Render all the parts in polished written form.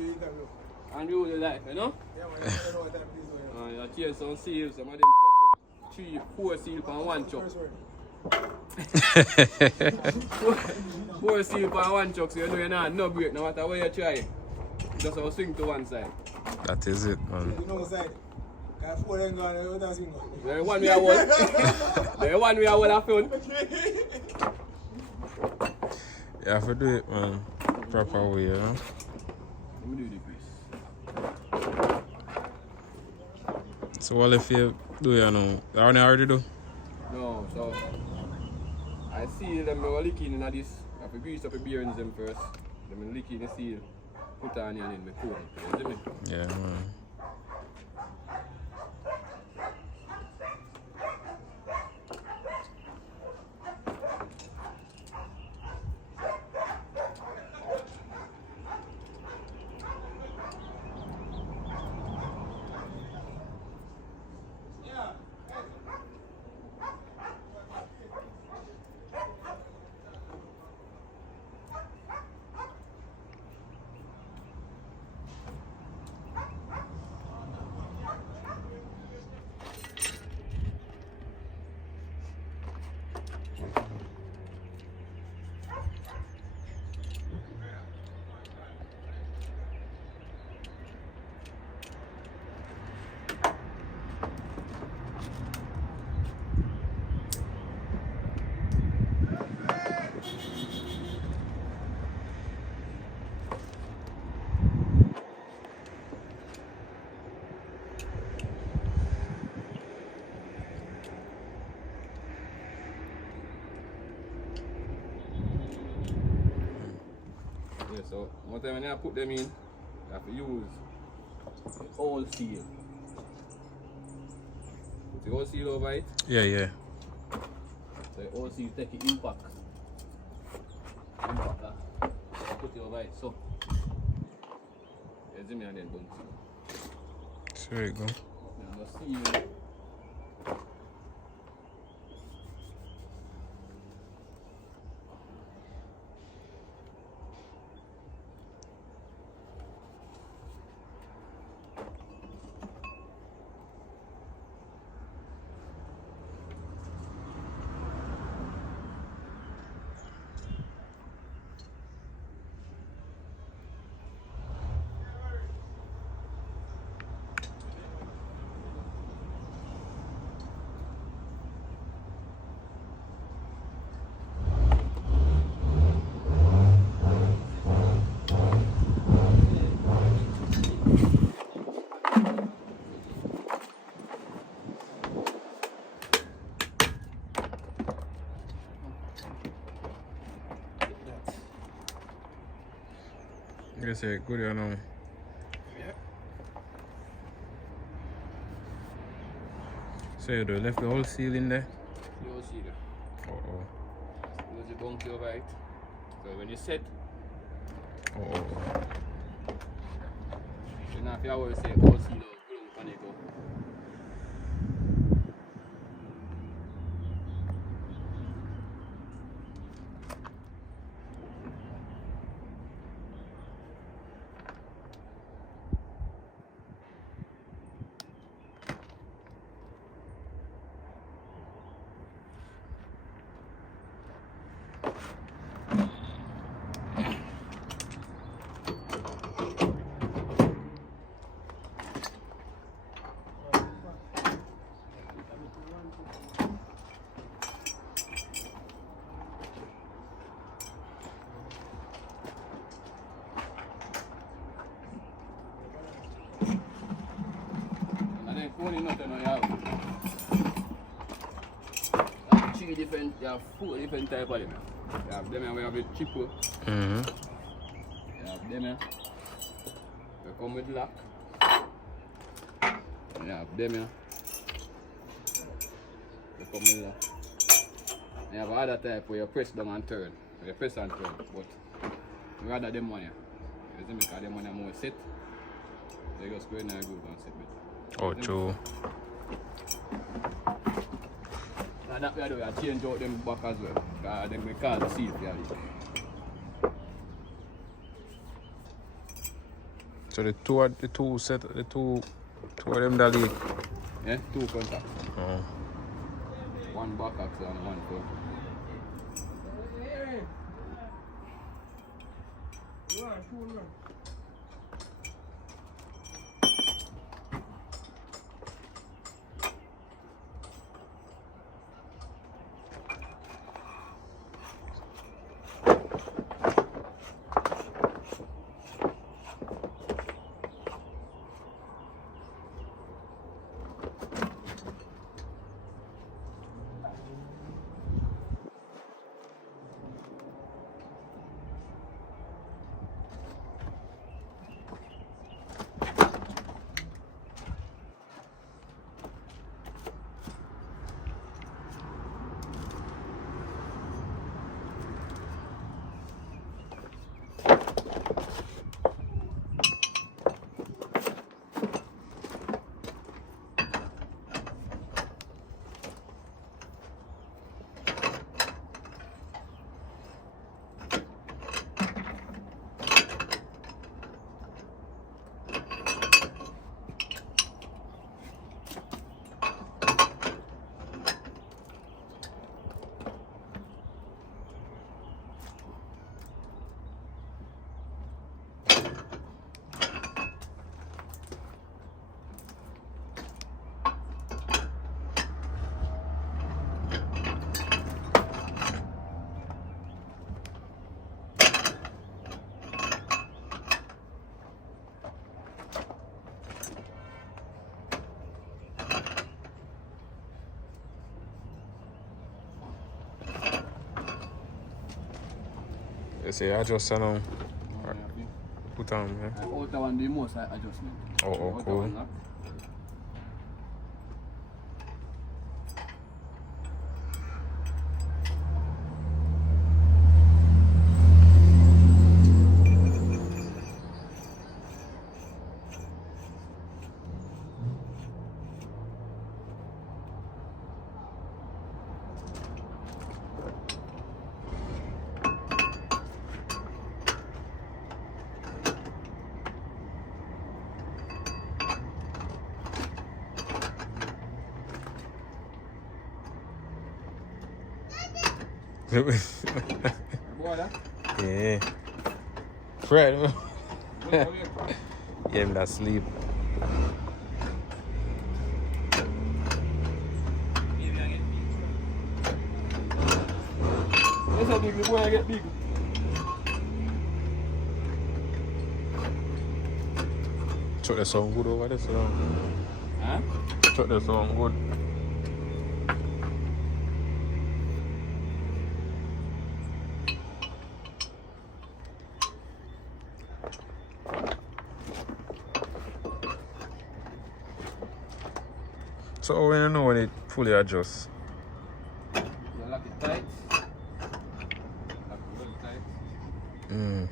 And you like, you know? Yeah, man, I know what time it is. You change some seals, some of them fuck up 3, 4 seals on one chuck. 4 seals on one chuck, so you know you're not no break no matter where you try. Just a swing to one side. That is it, man. You know side. Because 4 ain't gone, you don't swing. The one we are one. The one we are one of fun. You have to do it, man. Proper way, you know? Let me do the piece. So what if you do, you know? You already do? No, so I see them licking in this. I have to grease up the bearings them first. Them licking the seal. Put on here and then we cool it. You see me? Yeah, man. So, one time when I put them in, you have to use the old seal. Put the old seal over it. Yeah, yeah. So the old seal take the impact. Put it over it. So, you see me and then bounce it. There you go. Now the seal. You say good, you know. Yeah. So you left the whole seal in there? The whole seal. Oh. Use the bunky over it. So when you set, Oh. you know if you always say whole seal or glue when you go. You have 4 different types of them. You have them where you have a triple. You have them here. They come with lock. You have them here. They come with lock. You have other type where you press down and turn. You press and turn. But rather them one here. You see me, because them one are more set. They just go in and go and set it. Oh, true. And that way I do, I change out them back as well. Because then we call the seal for it. So the two of them that leak. Yeah, 2 contacts. Oh. 1 back axle and 1 front. You say adjust now. Put on, yeah. Outer one the most adjustment. Oh, Outer cool. one, Yeah. Fred. Yeah, I'm asleep. That's how big the boy I get big. Chuck the sound good over there, so. Huh? Chuck the sound good. So when you know when it fully adjusts? You lock it tight. Lock it well tight. Mm.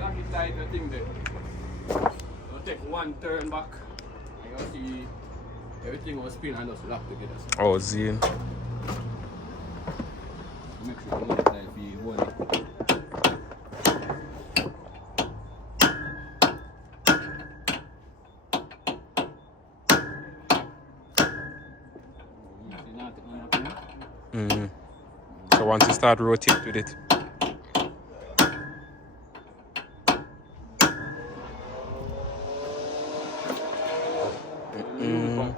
Lock it tight, the thing there. So take 1 turn back, and you see everything will spin and just lock together. So Oh, Zine. make sure you lock it tight if you hold it. Mm. So once you start rotate with it.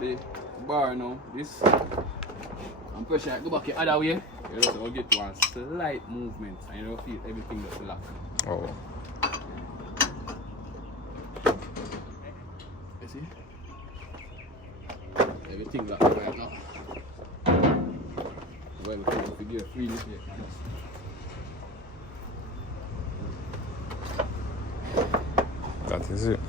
The bar now, this, and pressure go back the other way, you just will get one slight movement and you don't feel everything just lock. Oh. You see? Everything locked right now. Well, we can figure freely here. That is it.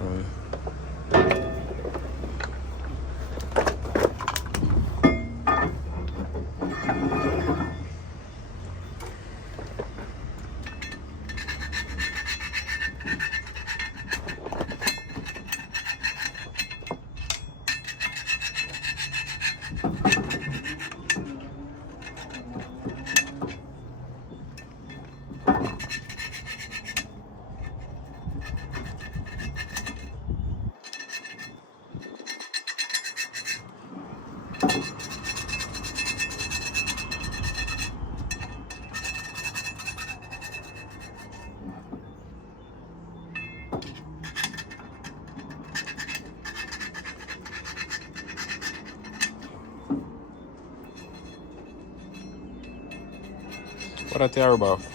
What a terrible off.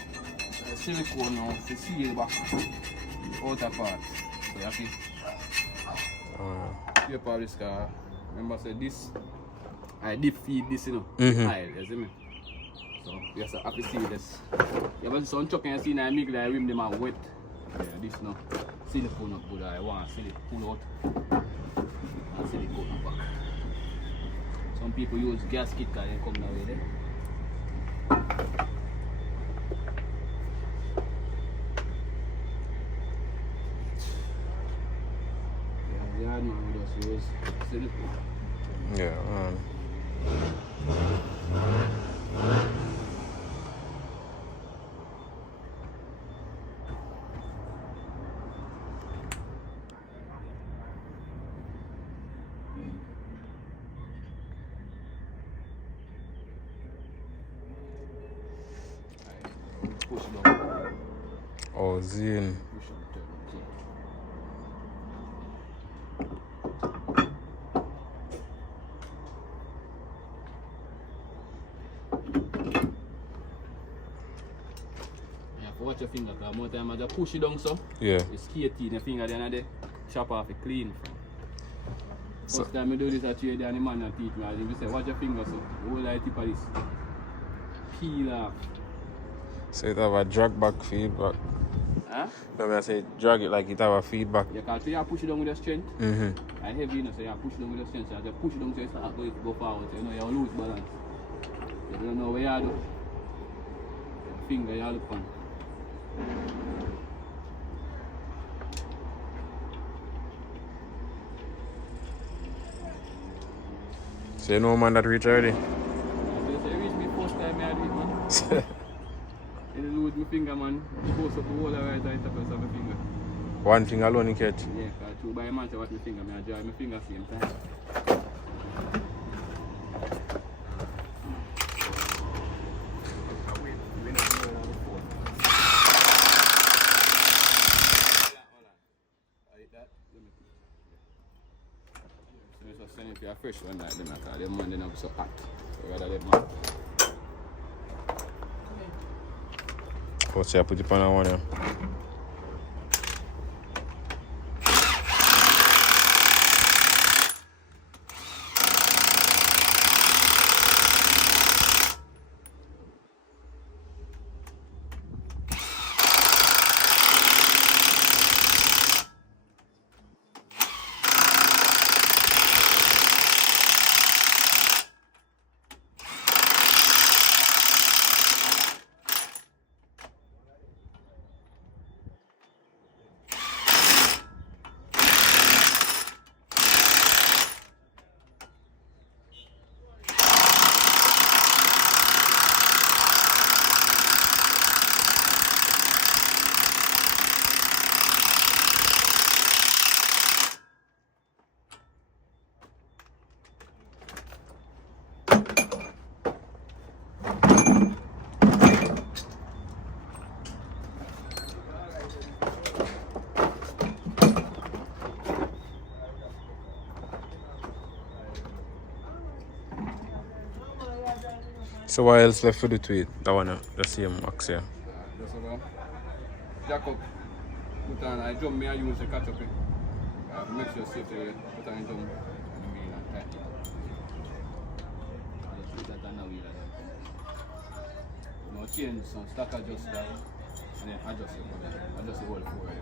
Silicone now to seal back outer part. So you have to paper this car. Remember say this I deep feed this, you know. Aisle, you see me? So you have to see this. You have some chuck and you see now make like rim them are wet. Yeah, this now. Silicone up good. I want silicone out. And silicone up back. Some people use gasket because they come that way there. Yeah, no, we just use silicone. Yeah, man. Push down. Oh, zin. Push up, turn, okay. Watch your finger, because more time I just push it down so. Yeah. You skate in your finger, then I chop off it clean. First time I do this, I trade the man and teach me. I say, watch your finger so. The whole tip of this. Peel off. So it have a drag back feedback. Huh? No, I say drag it like it have a feedback. You can't you push it down with your strength. I heavy, you know, so you push it down with your strength. So you just push it down so you start to go forward. So, you know, you lose balance. You don't know where you are. Your finger, you look on. So you know man that reach already? So you reach me first time I do it, man. You lose my finger, man. You post up the whole right top of my finger. One thing alone you catch? Yeah, because two by a man to watch my finger, I draw my finger same time. If you're fresh one night, then I call them man, then I'm so hot. So rather them man. Oh, so I put it on that one, yeah. So what else left for the tweet? That one, the same max here. Just over. Jack up. Put on a drum, I use the catch up. Make sure safe to put on a drum and the wheel and tight it. Just put that on the wheel and then now change some stack adjuster and then adjust it. Adjust the whole forward.